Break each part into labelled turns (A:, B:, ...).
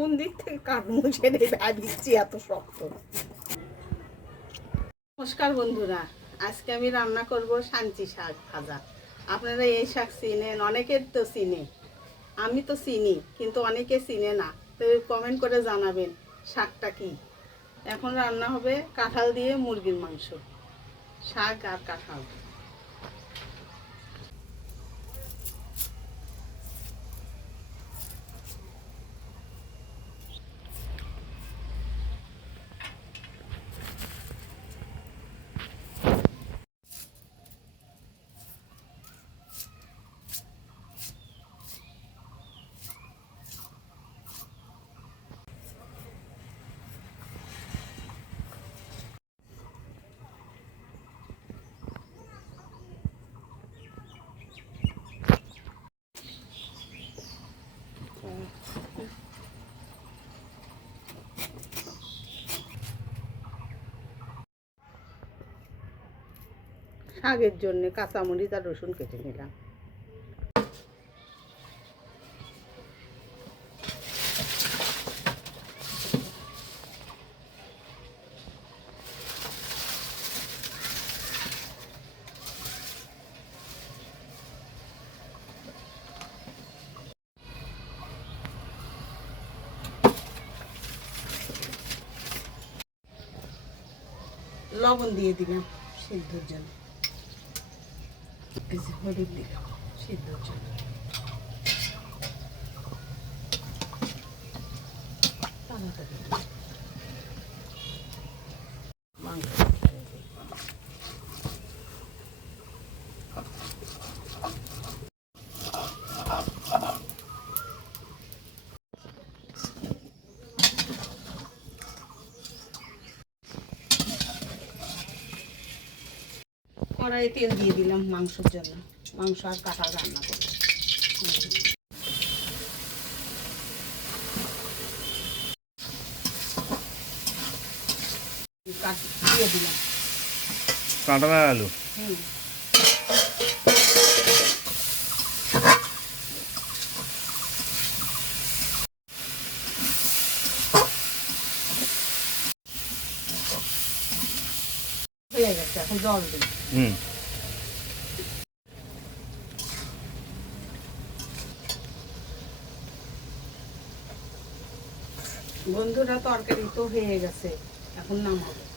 A: কোন দিক থেকে কাটবো সেটাই দিচ্ছি এত শক্ত। নমস্কার বন্ধুরা, আজকে আমি রান্না করব শান্তি শাক ভাজা। আপনারা এই শাক চিনেন, অনেকের তো চিনে। আমি তো চিনি, কিন্তু অনেকে চিনে না। তো কমেন্ট করে জানাবেন শাকটা কি। এখন রান্না হবে কাঁঠাল দিয়ে মুরগির মাংস। শাক আর কাঁঠাল। শাকের জন্য কাঁচামরিচ আর রসুন কেটে নিলাম। লবণ দিয়ে দিলাম সিদ্ধর জন্য। এই যে হলুদ দিলাম সিদ্ধর জন্য তাড়াতাড়ি দিলাম। মাংস ছেড়ে দিই। কড়াইয়ে তেল দিয়ে দিলাম মাংসের জন্য। মাংস আর কাঁঠাল রান্না করব। কাটা দিয়ে দিলাম।
B: কাঁটালা আলু?
A: হুম। হয়ে গেছে এখন জল দিই
B: হুম
A: বন্ধুরা তরকারি তো হয়ে গেছে এখন নামাবো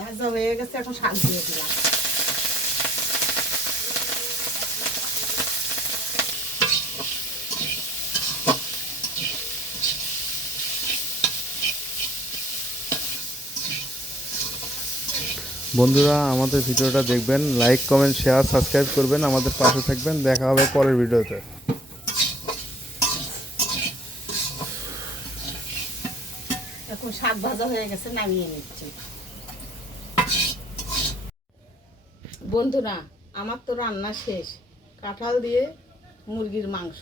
A: ভাজা হয়ে গেছে এখন শাক দিয়ে দিলাম।
B: বন্ধুরা আমাদের ভিডিওটা দেখবেন লাইক কমেন্ট শেয়ার সাবস্ক্রাইব করবেন আমাদের পাশে থাকবেন দেখা হবে পরের ভিডিওতে।
A: এখন শাক ভাজা হয়ে গেছে নামিয়ে নিচ্ছি। বন্ধুরা আমার তো রান্না শেষ। কাঁঠাল দিয়ে মুরগির মাংস।